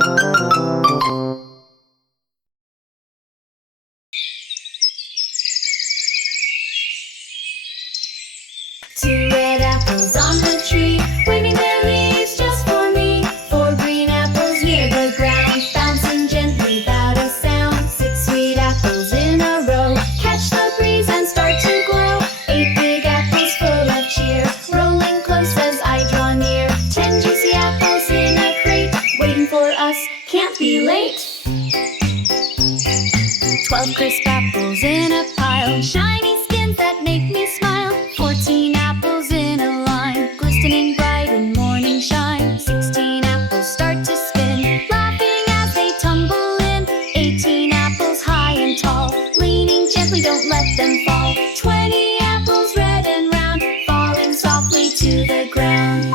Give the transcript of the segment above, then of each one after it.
Two red apples on the tree, waving their leaves just for me. Four green apples near the ground, bouncing gently without a sound. Six sweet apples in a row, catch the breeze and start to glow. Eight big apples full of cheer, rolling close as I draw near. 10 juicy apples in a crate, waiting for us, can't be late. 12 crisp apples in a pile, shiny skins that make me smile. 14 apples in a line, glistening bright in morning shine. 16 apples start to spin, laughing as they tumble in. 18 apples high and tall, leaning gently, don't let them fall. 20 apples red and round, falling softly to the ground.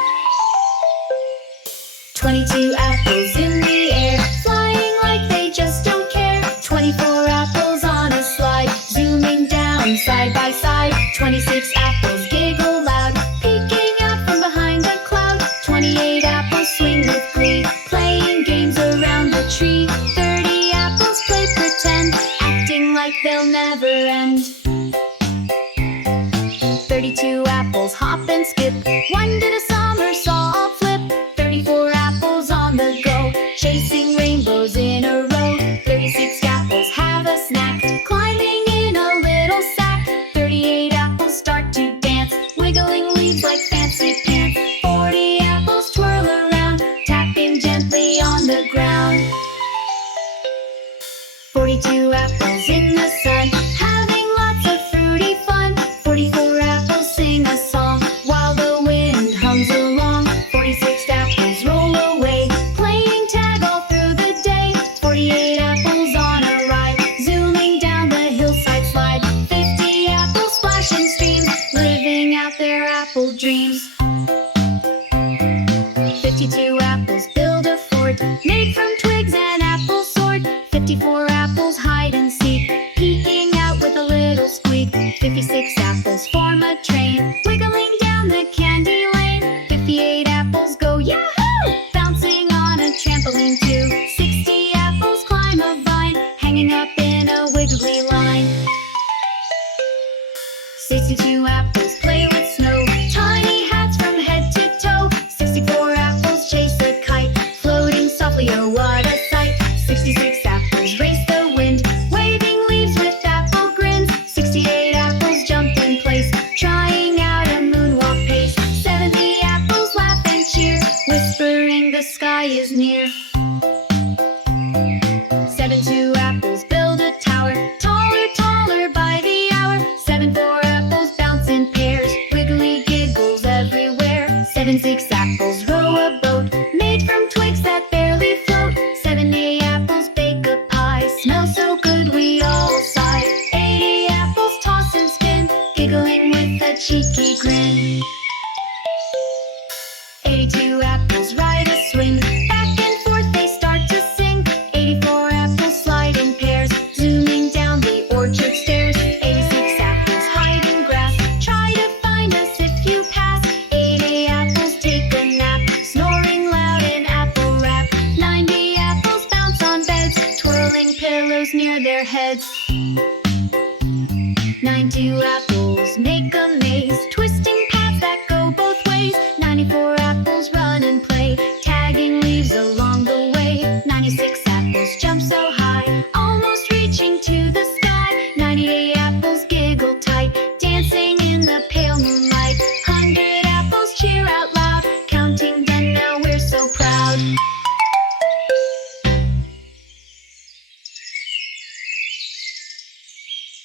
22 apples in the air, flying like they just don't care. 24 apples on a slide, zooming down side by side. 26 apples giggle loud, peeking out from behind a cloud. 28 apples swing with glee, playing games around the tree. 30 apples play pretend, acting like they'll never end. 32 apples hop and skip, one did a somersault flip. 34 apples on the go, chasing rainbows in a row. 36 apples have a snack, climbing in a little sack. 38 apples start to dance, wiggling leaves like fancy pants. 40 apples twirl around, tapping gently on the ground. 42 apples in the sun, having lots of fruity fun. 44 apples sing a song, while the wind hums along. 46 apples roll away, playing tag all through the day. 48 apples on a ride, zooming down the hillside slide. 50 apples splash in streams, living out their apple dreams. 52 apples build a fort, made from twigs and apple sword. 54 apples hide and seek, peeking out with a little squeak. 56 apples form a train, wiggling down the candy lane. 58 apples go yahoo, bouncing on a trampoline too. 60 apples climb a vine, hanging up in a wiggly line. 62 apples play with snow, tiny hats from head to toe. 64 apples chase a kite, floating softly, oh what a sight. 66 apples race the wind, waving leaves with apple grins. 68 apples jump in place, trying out a moonwalk pace. 70 apples laugh and cheer, whispering the sky is near. 72 apples build a tower, taller, taller by the hour. 74 apples bounce in pairs, wiggly giggles everywhere. 76 apples row a boat, made from twigs that barely float. 78 apples bake a pie, smells so good we all sigh. 80 apples toss and spin, giggling with a cheeky grin. 82 apples ride a swing, back and forth they start to sing. 84 apples slide in pairs, zooming down the orchard stairs. 86 apples hide in grass, try to find us if you pass. 80 apples take a nap, snoring loud in apple wrap. 90 apples bounce on beds, twirling pillows near their heads. 92 apples make a